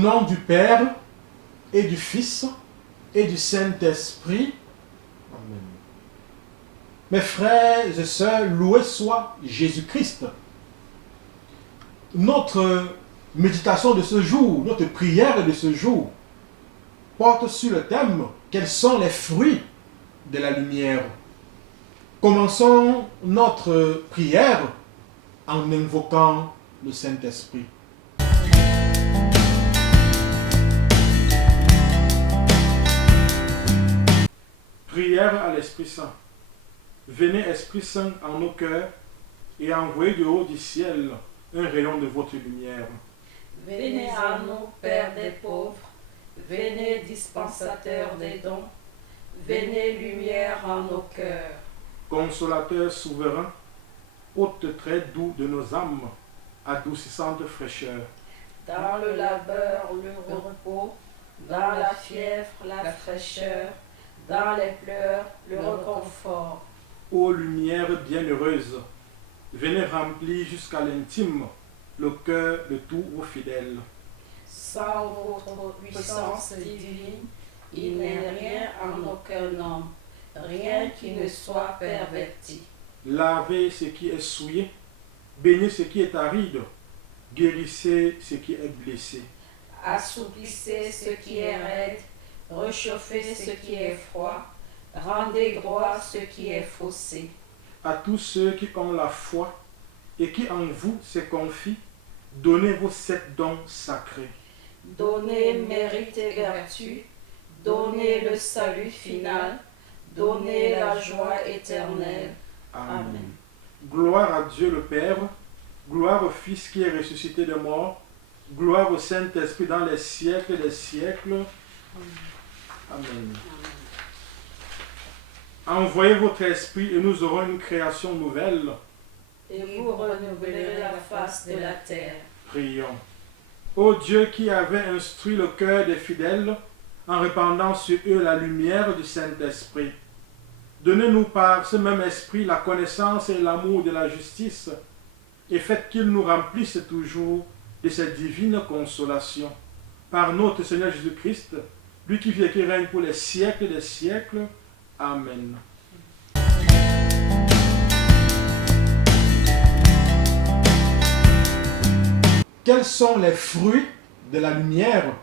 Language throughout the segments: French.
nom du Père et du Fils et du Saint-Esprit. Amen. Mes frères et sœurs, loué soit Jésus-Christ. Notre méditation de ce jour, notre prière de ce jour, porte sur le thème « Quels sont les fruits de la lumière ?» Commençons notre prière en invoquant le Saint-Esprit. Prière à l'Esprit Saint. Venez, Esprit Saint, en nos cœurs et envoyez du haut du ciel un rayon de votre lumière. Venez à nous, Père des pauvres, venez, dispensateur des dons, venez, lumière en nos cœurs. Consolateur souverain, hôte très doux de nos âmes, adoucissante fraîcheur. Dans le labeur, le repos, dans la fièvre, la fraîcheur, dans les pleurs, le réconfort. Ô lumière bienheureuse, venez remplir jusqu'à l'intime le cœur de tous vos fidèles. Sans votre puissance divine, il n'est rien en aucun homme, rien qui ne soit perverti. Lavez ce qui est souillé, baignez ce qui est aride, guérissez ce qui est blessé. Assouplissez ce qui est raide, réchauffez ce qui est froid, rendez droit ce qui est faussé. À tous ceux qui ont la foi et qui en vous se confient, donnez vos 7 dons sacrés. Donnez mérite et vertu, donnez le salut final, donnez la joie éternelle. Amen. Gloire à Dieu le Père, gloire au Fils qui est ressuscité de mort, gloire au Saint-Esprit dans les siècles des siècles. Amen. Envoyez votre esprit et nous aurons une création nouvelle. Et vous renouvelerez la face de la terre. Prions. Ô Dieu qui avait instruit le cœur des fidèles en répandant sur eux la lumière du Saint-Esprit, donnez-nous par ce même esprit la connaissance et l'amour de la justice et faites qu'il nous remplisse toujours de cette divine consolation. Par notre Seigneur Jésus-Christ, lui qui vit et qui règne pour les siècles des siècles. Amen. Quels sont les fruits de la lumière?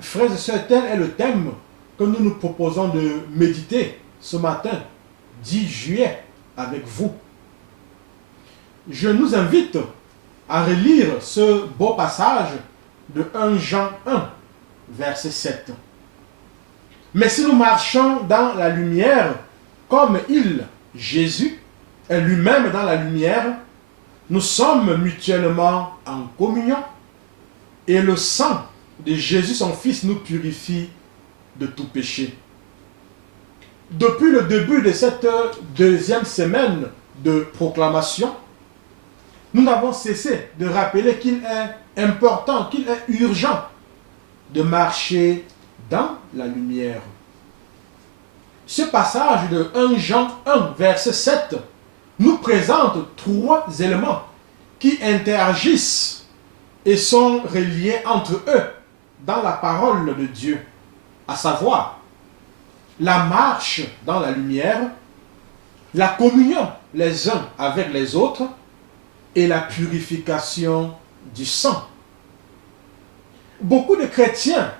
Frères et sœurs, tel est le thème que nous nous proposons de méditer ce matin, 10 juillet, avec vous. Je nous invite à relire ce beau passage de 1 Jean 1, verset 7. Mais si nous marchons dans la lumière, comme il, Jésus, est lui-même dans la lumière, nous sommes mutuellement en communion et le sang de Jésus, son Fils, nous purifie de tout péché. Depuis le début de cette deuxième semaine de proclamation, nous n'avons cessé de rappeler qu'il est important, qu'il est urgent de marcher dans la lumière. Ce passage de 1 Jean 1, verset 7, nous présente 3 éléments qui interagissent et sont reliés entre eux dans la parole de Dieu, à savoir la marche dans la lumière, la communion les uns avec les autres et la purification du sang. Beaucoup de chrétiens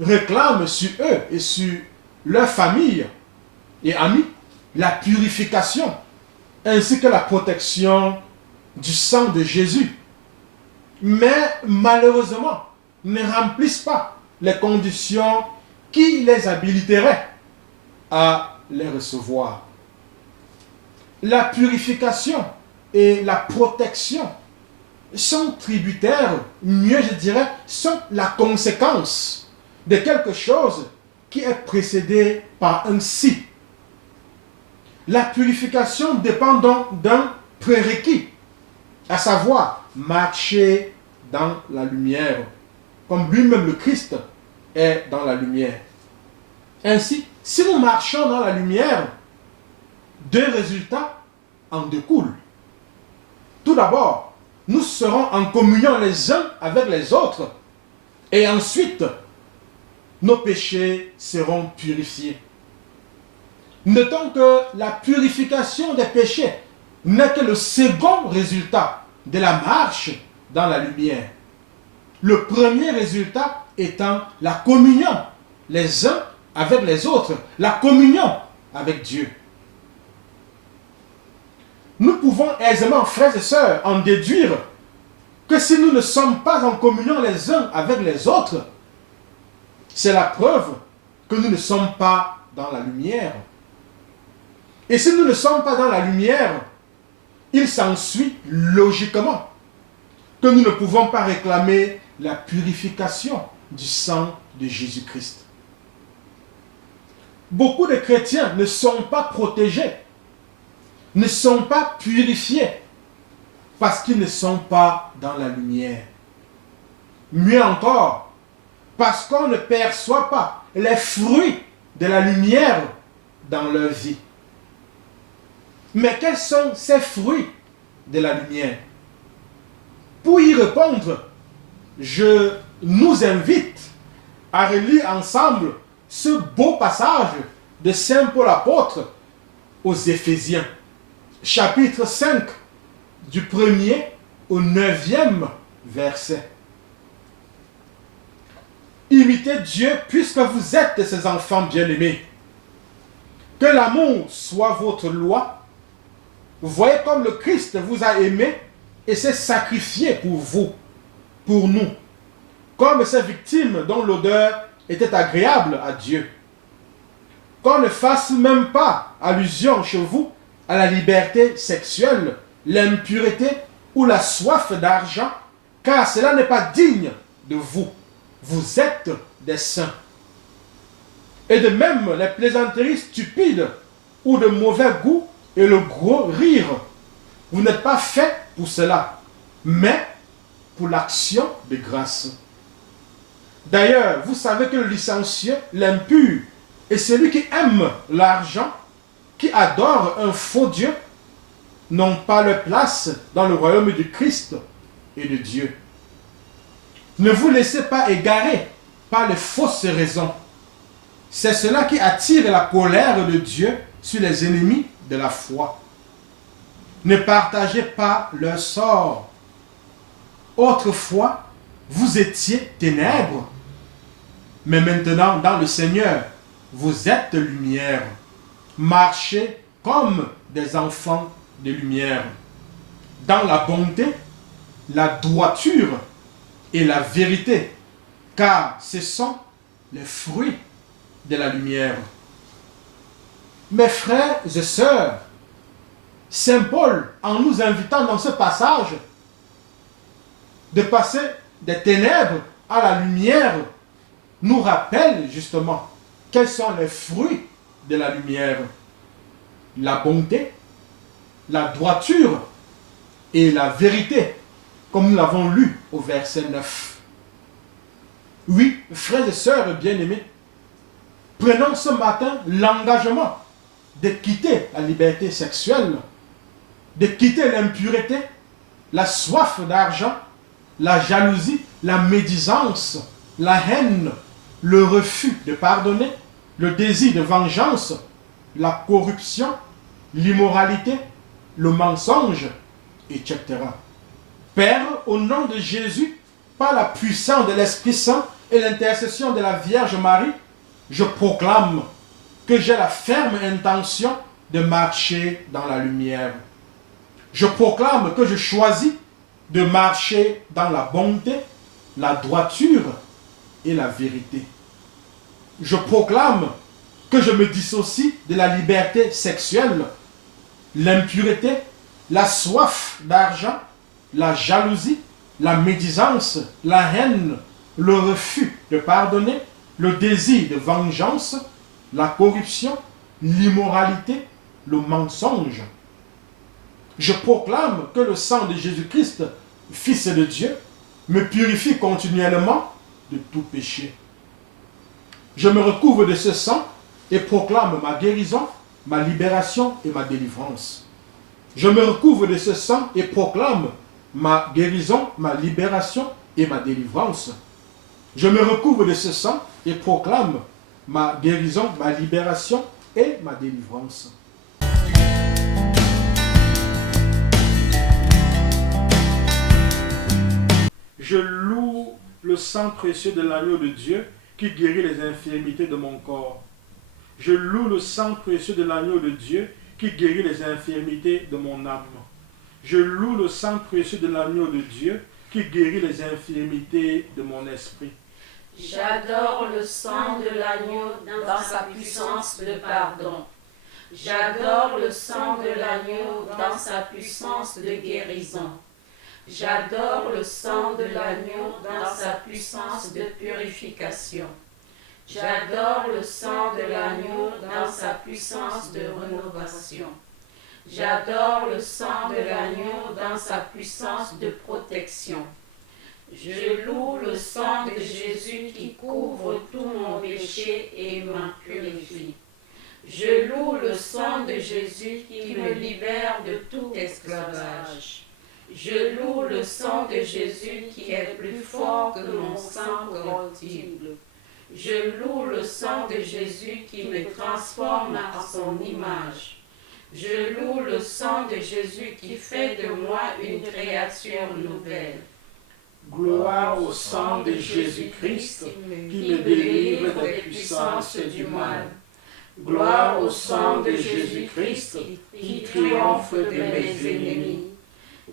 réclament sur eux et sur leur famille et amis la purification ainsi que la protection du sang de Jésus. Mais malheureusement, ne remplissent pas les conditions qui les habiliteraient à les recevoir. La purification et la protection sont tributaires, mieux je dirais, sont la conséquence de quelque chose qui est précédé par un si. La purification dépend donc d'un prérequis, à savoir marcher dans la lumière, comme lui-même le Christ est dans la lumière. Ainsi, si nous marchons dans la lumière, 2 résultats en découlent. Tout d'abord, nous serons en communion les uns avec les autres Et ensuite, nos péchés seront purifiés. Notons que la purification des péchés n'est que le second résultat de la marche dans la lumière. Le premier résultat étant la communion, les uns avec les autres, la communion avec Dieu. Nous pouvons aisément, frères et sœurs, en déduire que si nous ne sommes pas en communion les uns avec les autres, c'est la preuve que nous ne sommes pas dans la lumière. Et si nous ne sommes pas dans la lumière, il s'ensuit logiquement que nous ne pouvons pas réclamer la purification du sang de Jésus-Christ. Beaucoup de chrétiens ne sont pas protégés, ne sont pas purifiés, parce qu'ils ne sont pas dans la lumière. Mieux encore, parce qu'on ne perçoit pas les fruits de la lumière dans leur vie. Mais quels sont ces fruits de la lumière? Pour y répondre, je nous invite à relire ensemble ce beau passage de Saint Paul apôtre aux Éphésiens, chapitre 5, du 1er au 9e verset. Imitez Dieu puisque vous êtes ses enfants bien-aimés. Que l'amour soit votre loi. Voyez comme le Christ vous a aimé et s'est sacrifié pour vous, pour nous, comme ces victimes dont l'odeur était agréable à Dieu. Qu'on ne fasse même pas allusion chez vous à la liberté sexuelle, l'impureté ou la soif d'argent, car cela n'est pas digne de vous. Vous êtes des saints. Et de même, les plaisanteries stupides ou de mauvais goût et le gros rire, vous n'êtes pas fait pour cela, mais pour l'action de grâce. D'ailleurs, vous savez que le licencieux, l'impur, et celui qui aime l'argent, qui adore un faux Dieu, n'ont pas leur place dans le royaume du Christ et de Dieu. Ne vous laissez pas égarer par les fausses raisons. C'est cela qui attire la colère de Dieu sur les ennemis de la foi. Ne partagez pas leur sort. Autrefois, vous étiez ténèbres, mais maintenant, dans le Seigneur, vous êtes lumière. Marchez comme des enfants de lumière, dans la bonté, la droiture et la vérité, car ce sont les fruits de la lumière. Mes frères et sœurs, Saint Paul, en nous invitant dans ce passage de passer des ténèbres à la lumière, nous rappelle justement quels sont les fruits de la lumière. La bonté, la droiture et la vérité, comme nous l'avons lu au verset 9. Oui, frères et sœurs bien-aimés, prenons ce matin l'engagement de quitter la liberté sexuelle, de quitter l'impureté, la soif d'argent, la jalousie, la médisance, la haine, le refus de pardonner, le désir de vengeance, la corruption, l'immoralité, le mensonge, etc. Père, au nom de Jésus, par la puissance de l'Esprit Saint et l'intercession de la Vierge Marie, je proclame que j'ai la ferme intention de marcher dans la lumière. Je proclame que je choisis de marcher dans la bonté, la droiture et la vérité. Je proclame que je me dissocie de la liberté sexuelle, l'impureté, la soif d'argent, la jalousie, la médisance, la haine, le refus de pardonner, le désir de vengeance, la corruption, l'immoralité, le mensonge. Je proclame que le sang de Jésus-Christ, Fils de Dieu, me purifie continuellement de tout péché. Je me recouvre de ce sang et proclame ma guérison, ma libération et ma délivrance. Je me recouvre de ce sang et proclame ma guérison, ma libération et ma délivrance. Je me recouvre de ce sang et proclame ma guérison, ma libération et ma délivrance. Je loue le sang précieux de l'agneau de Dieu qui guérit les infirmités de mon corps. Je loue le sang précieux de l'agneau de Dieu qui guérit les infirmités de mon âme. Je loue le sang précieux de l'agneau de Dieu qui guérit les infirmités de mon esprit. J'adore le sang de l'agneau dans sa puissance de pardon. J'adore le sang de l'agneau dans sa puissance de guérison. J'adore le sang de l'agneau dans sa puissance de purification. J'adore le sang de l'agneau dans sa puissance de rénovation. J'adore le sang de l'agneau dans sa puissance de protection. Je loue le sang de Jésus qui couvre tout mon péché et m'en purifie. Je loue le sang de Jésus qui me libère de tout esclavage. Je loue le sang de Jésus qui est plus fort que mon sang corruptible. Je loue le sang de Jésus qui me transforme à son image. Je loue le sang de Jésus qui fait de moi une créature nouvelle. Gloire au sang de Jésus-Christ qui me délivre des puissances du mal. Gloire au sang de Jésus-Christ qui triomphe de mes ennemis.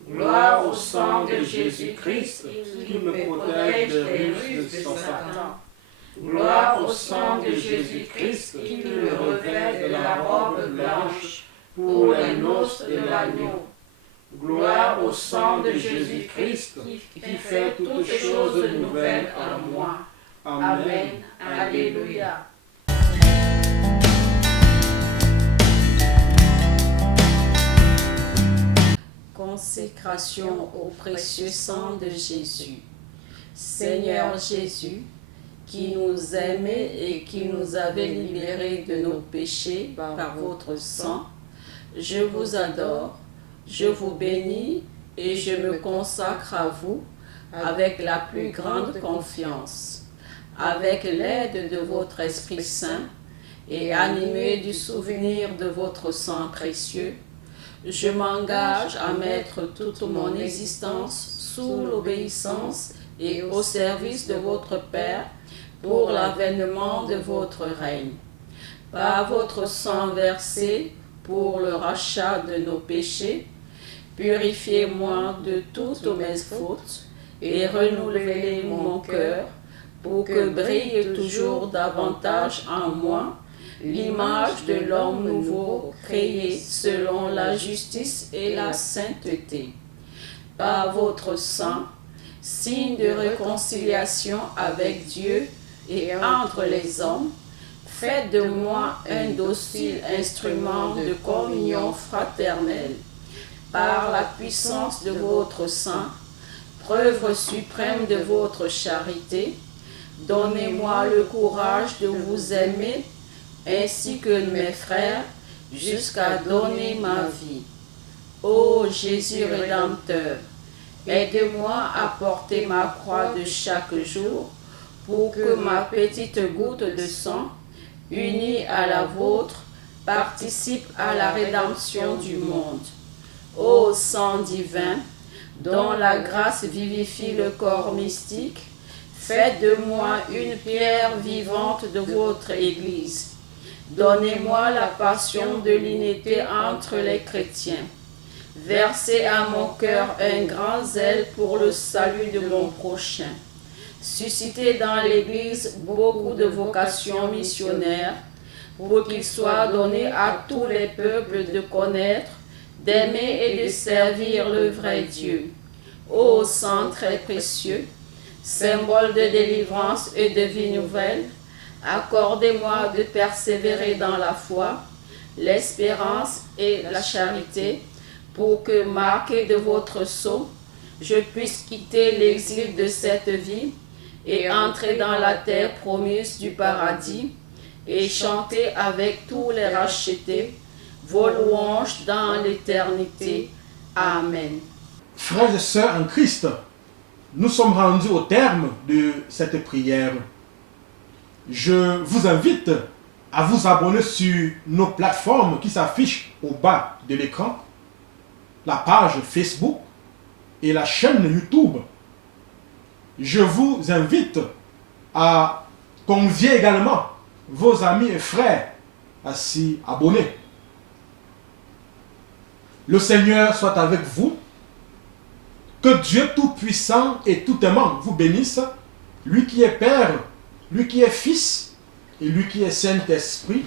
Gloire au sang de Jésus-Christ qui me protège des ruses de Satan. Gloire au sang de Jésus-Christ qui me revêt de la robe blanche pour les noces de l'agneau. Gloire au sang de Jésus-Christ qui fait toutes choses nouvelles en moi. Amen. Alléluia. Consécration au précieux sang de Jésus. Seigneur Jésus, qui nous aimait et qui nous avait libérés de nos péchés par votre sang, je vous adore, je vous bénis et je me consacre à vous avec la plus grande confiance. Avec l'aide de votre Esprit Saint et animé du souvenir de votre sang précieux, je m'engage à mettre toute mon existence sous l'obéissance et au service de votre Père pour l'avènement de votre règne. Par votre sang versé pour le rachat de nos péchés, purifiez-moi de toutes mes fautes et renouvelez mon cœur pour que brille toujours davantage en moi l'image de l'homme nouveau créé selon la justice et la sainteté. Par votre sang, signe de réconciliation avec Dieu et entre les hommes, faites de moi un docile instrument de communion fraternelle. Par la puissance de votre sang, preuve suprême de votre charité, donnez-moi le courage de vous aimer ainsi que mes frères, jusqu'à donner ma vie. Ô Jésus Rédempteur, aide-moi à porter ma croix de chaque jour pour que ma petite goutte de sang, unie à la vôtre, participe à la rédemption du monde. Ô sang divin, dont la grâce vivifie le corps mystique, faites de moi une pierre vivante de votre Église. Donnez-moi la passion de l'unité entre les chrétiens. Versez à mon cœur un grand zèle pour le salut de mon prochain. Suscitez dans l'Église beaucoup de vocations missionnaires pour qu'il soit donné à tous les peuples de connaître, d'aimer et de servir le vrai Dieu. Ô sang très précieux, symbole de délivrance et de vie nouvelle, accordez-moi de persévérer dans la foi, l'espérance et la charité, pour que, marqué de votre sceau, je puisse quitter l'exil de cette vie et entrer dans la terre promise du paradis et chanter avec tous les rachetés vos louanges dans l'éternité. Amen. Frères et sœurs en Christ, nous sommes rendus au terme de cette prière. Je vous invite à vous abonner sur nos plateformes qui s'affichent au bas de l'écran, la page Facebook et la chaîne YouTube. Je vous invite à convier également vos amis et frères à s'y abonner. Le Seigneur soit avec vous. Que Dieu Tout-Puissant et Tout-Aimant vous bénisse, lui qui est Père, lui qui est Fils et lui qui est Saint-Esprit.